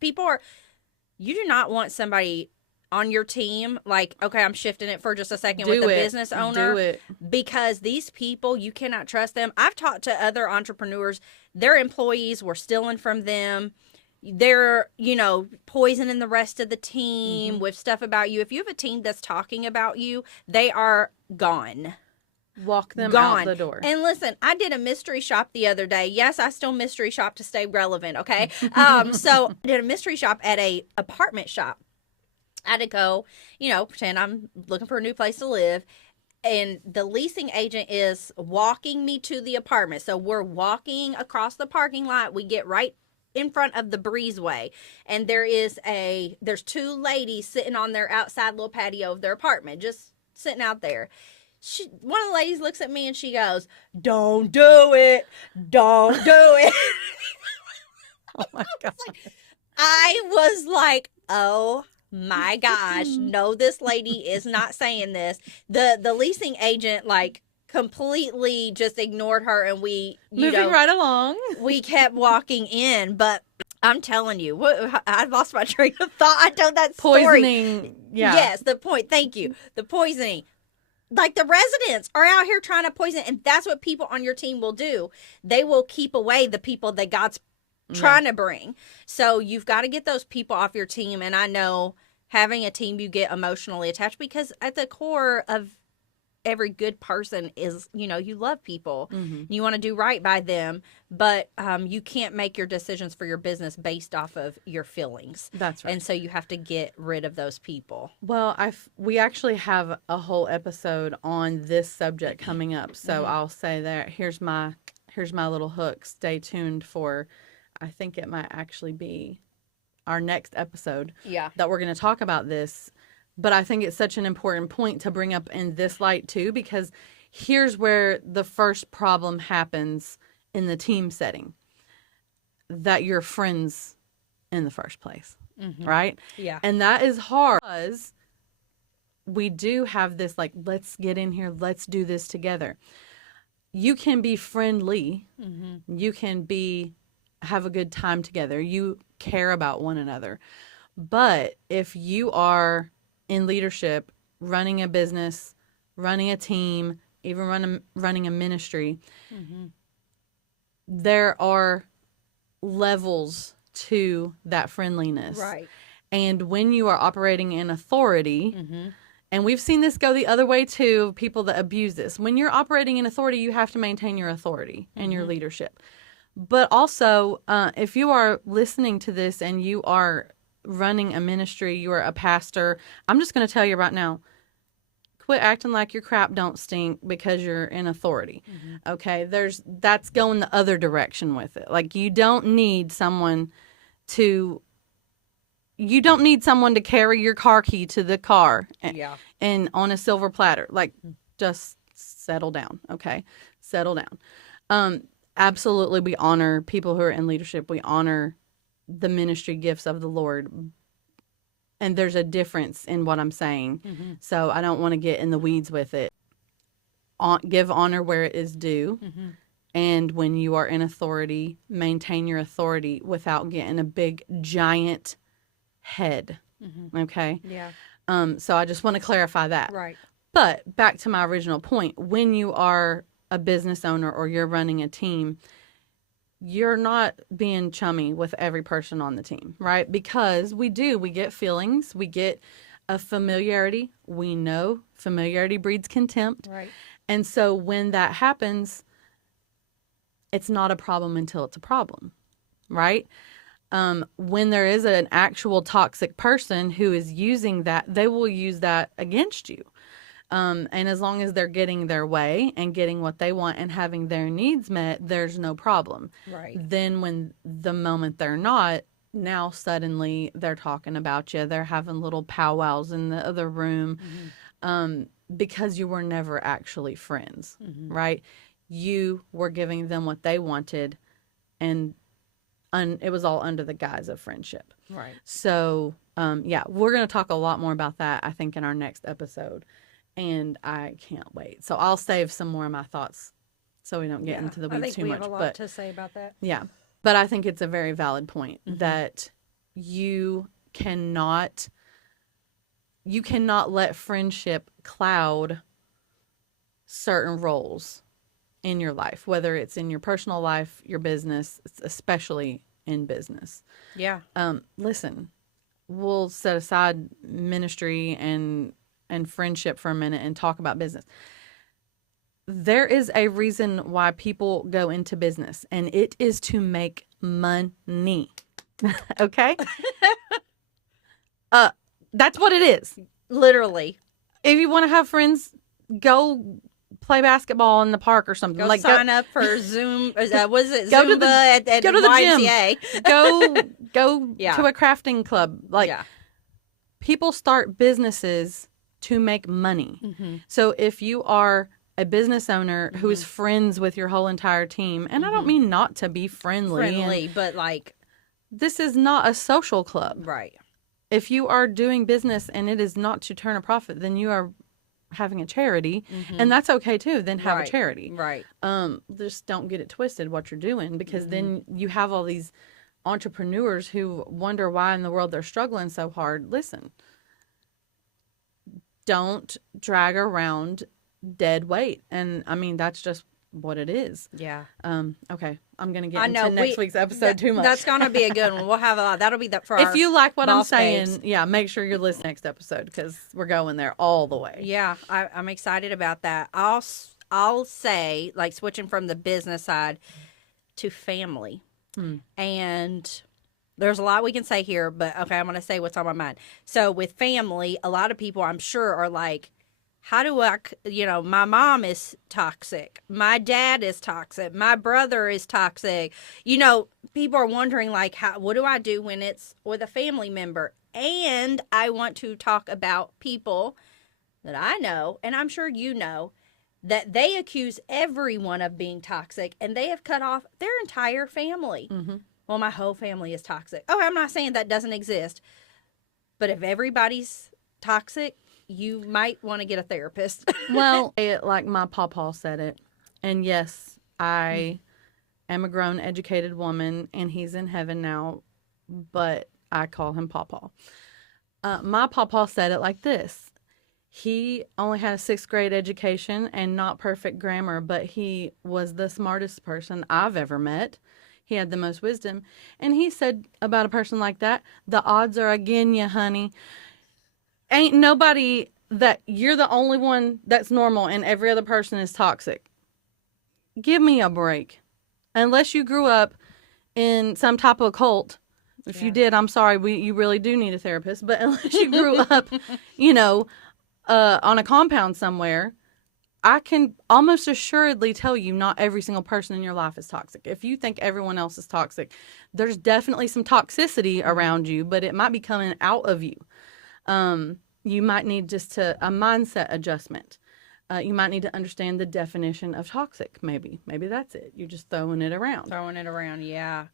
you do not want somebody on your team, like, okay, I'm shifting it for just a second with the business owner. Do it. Because these people, you cannot trust them. I've talked to other entrepreneurs, their employees were stealing from them. They're, poisoning the rest of the team with stuff about you. If you have a team that's talking about you, they are gone. Walk them out the door. And listen, I did a mystery shop the other day. Yes, I still mystery shop to stay relevant, okay? So I did a mystery shop at a apartment shop. I had to go, pretend I'm looking for a new place to live. And the leasing agent is walking me to the apartment. So we're walking across the parking lot. We get right in front of the breezeway. And there's two ladies sitting on their outside little patio of their apartment, just sitting out there. One of the ladies looks at me and she goes, "Don't do it. Don't do it." Oh my God. I was like, oh my gosh, no, this lady is not saying this. The leasing agent completely just ignored her, and we moving right along. We kept walking in, but I'm telling you, I've lost my train of thought. I told that story. Poisoning. Yeah. Yes, thank you. The poisoning. Like, the residents are out here trying to poison, and that's what people on your team will do. They will keep away the people that God's trying to bring. So you've got to get those people off your team. And I know having a team, you get emotionally attached, because at the core of every good person is, you love people. You want to do right by them, but you can't make your decisions for your business based off of your feelings. That's right. And so you have to get rid of those people. Well, we actually have a whole episode on this subject coming up. So I'll say that here's my little hook. Stay tuned for, I think it might actually be our next episode that we're going to talk about this. But I think it's such an important point to bring up in this light too, because here's where the first problem happens in the team setting, that you're friends in the first place, right? Yeah. And that is hard because we do have this, let's get in here, let's do this together. You can be friendly. You can have a good time together. You care about one another. But if you are in leadership, running a business, running a team, even running a ministry, there are levels to that friendliness. Right. And when you are operating in authority, and we've seen this go the other way too, people that abuse this. When you're operating in authority, you have to maintain your authority and your leadership. But also, if you are listening to this and you are running a ministry, you are a pastor, I'm just going to tell you right now, quit acting like your crap don't stink because you're in authority. Okay? That's going the other direction with it. You don't need someone to carry your car key to the car and on a silver platter. Just settle down. Okay? Settle down. Absolutely, we honor people who are in leadership. We honor the ministry gifts of the Lord. And there's a difference in what I'm saying. So I don't want to get in the weeds with it. Give honor where it is due And when you are in authority, maintain your authority without getting a big, giant head. Okay? Yeah. So I just want to clarify that. Right. But back to my original point, when you are a business owner or you're running a team, you're not being chummy with every person on the team, right? Because we get feelings, we get a familiarity. We know familiarity breeds contempt. Right. And so when that happens, it's not a problem until it's a problem, right? When there is an actual toxic person who is using that, they will use that against you. And as long as they're getting their way and getting what they want and having their needs met, there's no problem. Right. Then when the moment they're not, now suddenly they're talking about you. They're having little powwows in the other room, because you were never actually friends, right? You were giving them what they wanted, and it was all under the guise of friendship. Right. So, yeah, we're going to talk a lot more about that, I think, in our next episode. And I can't wait. So I'll save some more of my thoughts so we don't get into the weeds I think too we much. have a lot to say about that. Yeah. But I think it's a very valid point that you cannot let friendship cloud certain roles in your life, whether it's in your personal life, your business, especially in business. Yeah. Listen, we'll set aside ministry and friendship for a minute and talk about business. There is a reason why people go into business, and it is to make money. Okay? That's what it is. Literally. If you want to have friends, go play basketball in the park or something. Go sign up for Zoom. Was it Go Zumba to the- at go to the gym. YMCA? Go Yeah. to a crafting club. Like, Yeah. people start businesses to make money. So if you are a business owner who is friends with your whole entire team, and I don't mean not to be friendly, But like, this is not a social club. right. If you are doing business and it is not to turn a profit, then you are having a charity, and that's okay too. Then have a Right. charity. Right. Just don't get it twisted what you're doing, because then you have all these entrepreneurs who wonder why in the world they're struggling so hard. Listen, don't drag around dead weight. And I mean, that's just what it is. Yeah. Okay. I'm going to get I know. into next week's episode too much. That's going to be a good one. We'll have a lot. That'll be for if you like what I'm boss saying, babes. yeah, make sure you're listening next episode, because we're going there all the way. Yeah, I'm excited about that. I'll say, like, switching from the business side to family. And there's a lot we can say here, but okay, I'm going to say what's on my mind. So with family, a lot of people I'm sure are like, how do I, my mom is toxic. My dad is toxic. My brother is toxic. People are wondering, like, what do I do when it's with a family member? And I want to talk about people that I know, and I'm sure you know, that they accuse everyone of being toxic, and they have cut off their entire family. Well, my whole family is toxic. Oh, I'm not saying that doesn't exist. But if everybody's toxic, you might want to get a therapist. Well, like my pawpaw said it. And yes, I am a grown, educated woman, and he's in heaven now, but I call him pawpaw. My pawpaw said it like this. He only had a 6th grade education and not perfect grammar, but he was the smartest person I've ever met. He had the most wisdom. And he said about a person like that, the odds are against you, honey. Ain't nobody that you're the only one that's normal and every other person is toxic. Give me a break. Unless you grew up in some type of cult. If you did, I'm sorry, you really do need a therapist. But unless you grew up, on a compound somewhere, I can almost assuredly tell you not every single person in your life is toxic. If you think everyone else is toxic, there's definitely some toxicity around you, but it might be coming out of you. You might need just a mindset adjustment. You might need to understand the definition of toxic. Maybe that's it. You're just throwing it around. Yeah.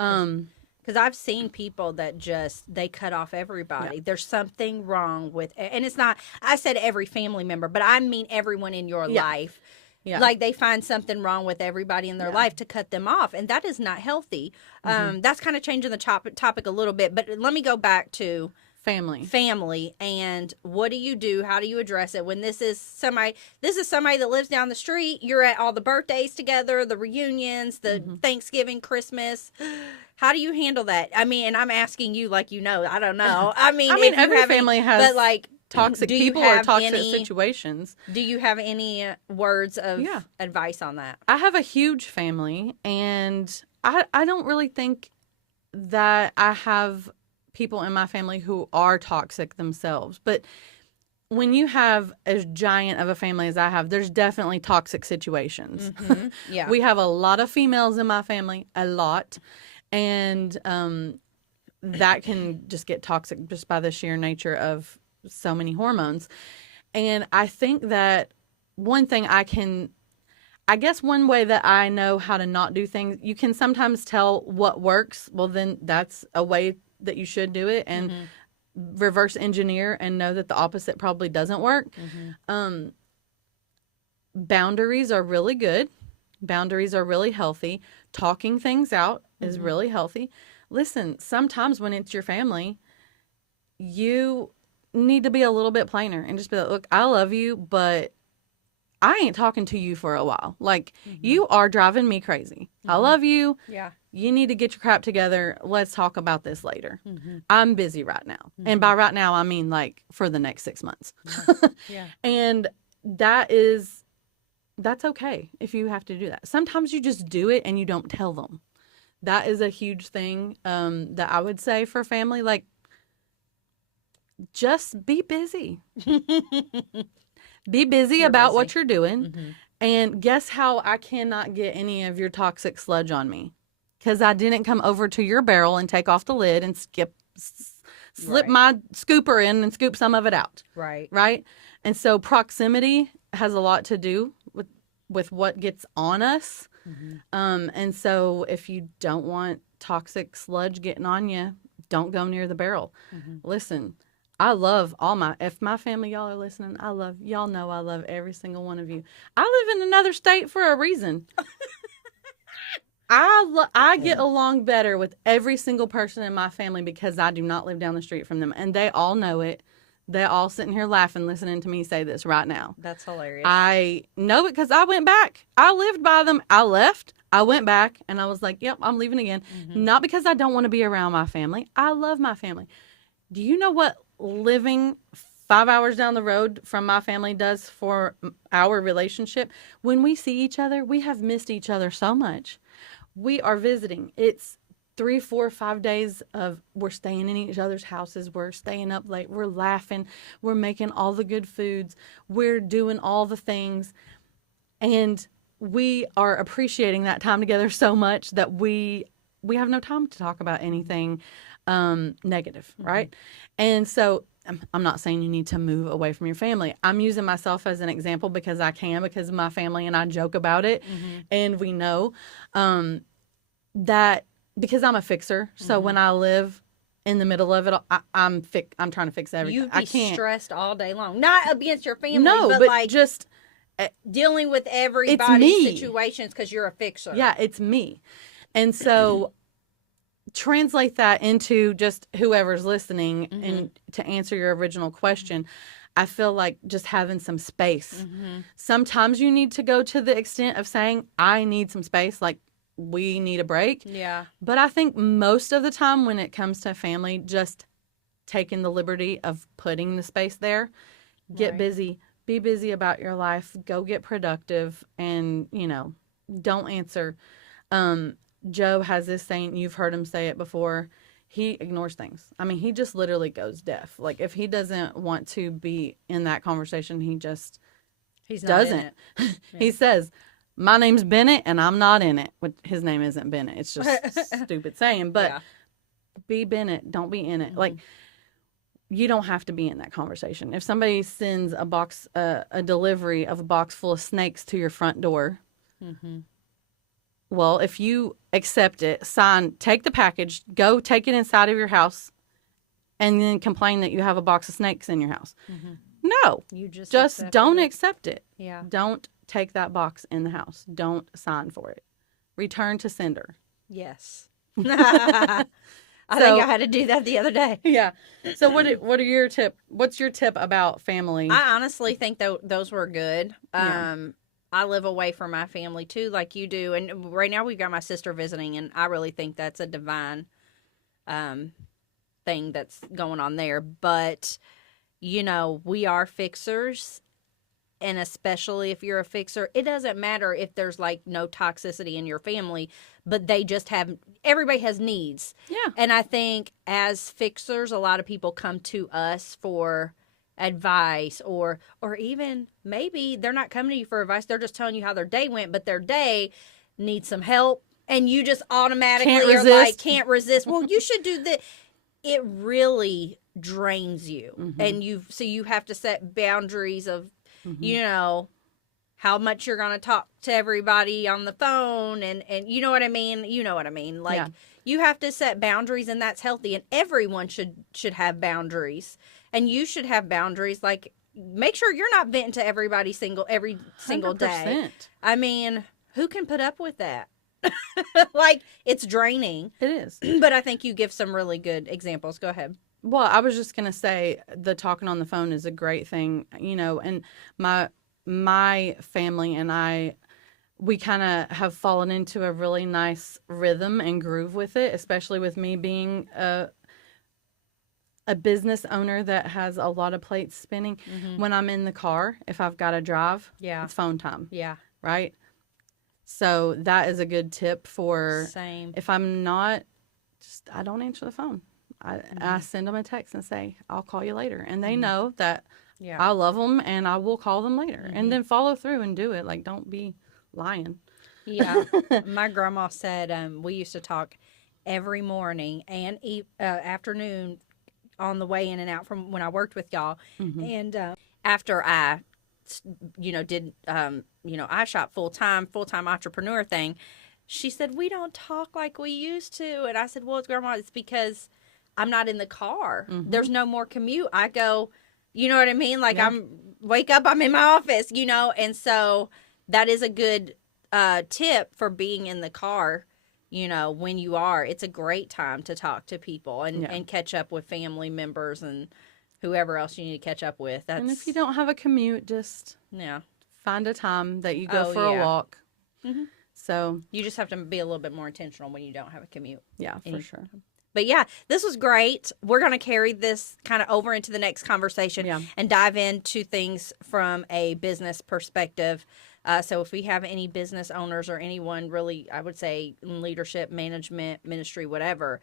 Because I've seen people that they cut off everybody. Yeah. There's something wrong with, and it's not, I said every family member, but I mean everyone in your life. Yeah. Like they find something wrong with everybody in their life to cut them off. And that is not healthy. That's kind of changing the topic a little bit. But let me go back to family and what do you do? How do you address it when this is somebody that lives down the street? You're at all the birthdays together, the reunions, the Thanksgiving, Christmas. How do you handle that? I mean, and I'm asking you like, I don't know. I mean, every family has but like toxic people or toxic situations. Do you have any words of advice on that? I have a huge family, and I don't really think that I have people in my family who are toxic themselves. But when you have as giant of a family as I have, there's definitely toxic situations. Yeah. We have a lot of females in my family, a lot. And that can just get toxic just by the sheer nature of so many hormones. And I think that one way that I know how to not do things, you can sometimes tell what works. Well, then that's a way that you should do it, and reverse engineer and know that the opposite probably doesn't work. Boundaries are really good. Boundaries are really healthy. Talking things out is really healthy. Listen, sometimes when it's your family, you need to be a little bit plainer and just be like, look, I love you, but I ain't talking to you for a while. Like, you are driving me crazy. I love you. Yeah. You need to get your crap together. Let's talk about this later. I'm busy right now. And by right now, I mean like for the next 6 months. Yeah. And that's okay if you have to do that. Sometimes you just do it and you don't tell them. That is a huge thing that I would say for family. Like, just be busy. Be busy about what you're doing. And guess how I cannot get any of your toxic sludge on me? Because I didn't come over to your barrel and take off the lid and slip my scooper in and scoop some of it out. Right. Right? And so proximity has a lot to do with what gets on us. And so if you don't want toxic sludge getting on you, don't go near the barrel. Listen, I love if my family, y'all are listening, y'all know I love every single one of you. I live in another state for a reason. I get along better with every single person in my family because I do not live down the street from them. And they all know it. They're all sitting here laughing, listening to me say this right now. That's hilarious. I know it because I went back. I lived by them. I left. I went back and I was like, yep, I'm leaving again. Not because I don't want to be around my family. I love my family. Do you know what living 5 hours down the road from my family does for our relationship? When we see each other, we have missed each other so much. We are visiting. It's 3, 4, 5 days of we're staying in each other's houses. We're staying up late. We're laughing. We're making all the good foods. We're doing all the things. And we are appreciating that time together so much that we have no time to talk about anything negative, right? And so I'm not saying you need to move away from your family. I'm using myself as an example because my family and I joke about it. And we know that because I'm a fixer. So when I live in the middle of it, I'm trying to fix everything. You'd be stressed all day long. Not against your family, no, but like just dealing with everybody's situations because you're a fixer. Yeah, it's me. And so translate that into just whoever's listening and to answer your original question, I feel like just having some space. Sometimes you need to go to the extent of saying, I need some space, like we need a break. Yeah. But I think most of the time when it comes to family, just taking the liberty of putting the space there, get busy, be busy about your life, go get productive, and, don't answer. Joe has this saying, you've heard him say it before, he ignores things. I mean, he just literally goes deaf. Like, if he doesn't want to be in that conversation, he just doesn't. He says, my name's Bennett, and I'm not in it. His name isn't Bennett. It's just stupid saying. But be Bennett. Don't be in it. Like, you don't have to be in that conversation. If somebody sends a delivery of a box full of snakes to your front door, well, if you accept it, take the package, go take it inside of your house, and then complain that you have a box of snakes in your house. No, You just don't accept it. Yeah. Don't take that box in the house. Don't sign for it. Return to sender. Yes. I think I had to do that the other day. Yeah. So what are your tip? What's your tip about family? I honestly think those were good. Yeah. I live away from my family too, like you do, and right now we've got my sister visiting, and I really think that's a divine thing that's going on there. But we are fixers, and especially if you're a fixer, it doesn't matter if there's like no toxicity in your family, but everybody has needs. Yeah. And I think as fixers, a lot of people come to us for advice, or even maybe they're not coming to you for advice, they're just telling you how their day went, but their day needs some help, and you just automatically are like, can't resist. Well, you should do this. It really drains you. And you have to set boundaries of how much you're going to talk to everybody on the phone, and you know what I mean. Like, you have to set boundaries, and that's healthy, and everyone should have boundaries. And you should have boundaries. Like, make sure you're not venting to everybody every single 100%. day. I mean, who can put up with that? Like, it's draining. It is. But I think you give some really good examples. Go ahead. Well, I was just going to say the talking on the phone is a great thing, and my family and we kind of have fallen into a really nice rhythm and groove with it, especially with me being a business owner that has a lot of plates spinning. When I'm in the car, if I've got to drive, it's phone time. Yeah. Right? So that is a good tip for Same. if I'm not, I don't answer the phone. I send them a text and say, I'll call you later. And they know that I love them and I will call them later. And then follow through and do it. Like, don't be lying. Yeah. My grandma said we used to talk every morning and afternoon on the way in and out from when I worked with y'all. And after I, did, iShop full-time entrepreneur thing, she said, we don't talk like we used to. And I said, well, Grandma, it's because I'm not in the car. There's no more commute. I go, you know what I mean? Like, wake up, I'm in my office, and so that is a good tip for being in the car. When you are, it's a great time to talk to people and catch up with family members and whoever else you need to catch up with. And if you don't have a commute, just find a time that you go for a walk. So you just have to be a little bit more intentional when you don't have a commute. Yeah, for sure. But yeah, this was great. We're going to carry this kind of over into the next conversation and dive into things from a business perspective. So if we have any business owners or anyone really, I would say in leadership, management, ministry, whatever,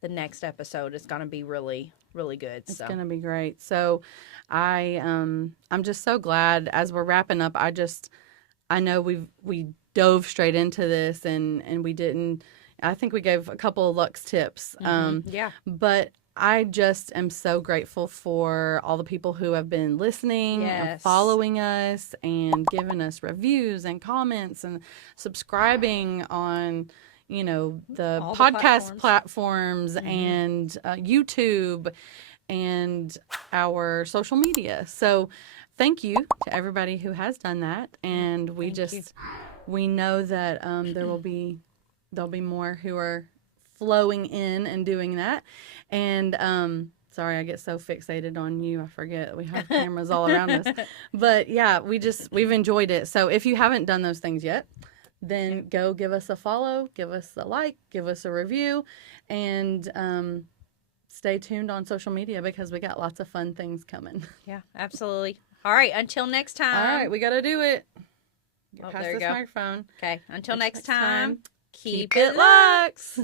the next episode is going to be really, really good. It's going to be great. So I'm just so glad as we're wrapping up. I know we dove straight into this and we didn't. I think we gave a couple of Lux tips. But I just am so grateful for all the people who have been listening and following us and giving us reviews and comments and subscribing on, the all podcast the platforms and YouTube and our social media. So thank you to everybody who has done that. And we know that there'll be more who are flowing in and doing that. And sorry, I get so fixated on you, I forget we have cameras all around us. But yeah, we've enjoyed it. So if you haven't done those things yet, then go give us a follow, give us a like, give us a review, and stay tuned on social media because we got lots of fun things coming. Yeah, absolutely. All right, until next time. All right, we got to do it. Oh, Pass there you this go. microphone. Okay, until next time. Keep it Lux.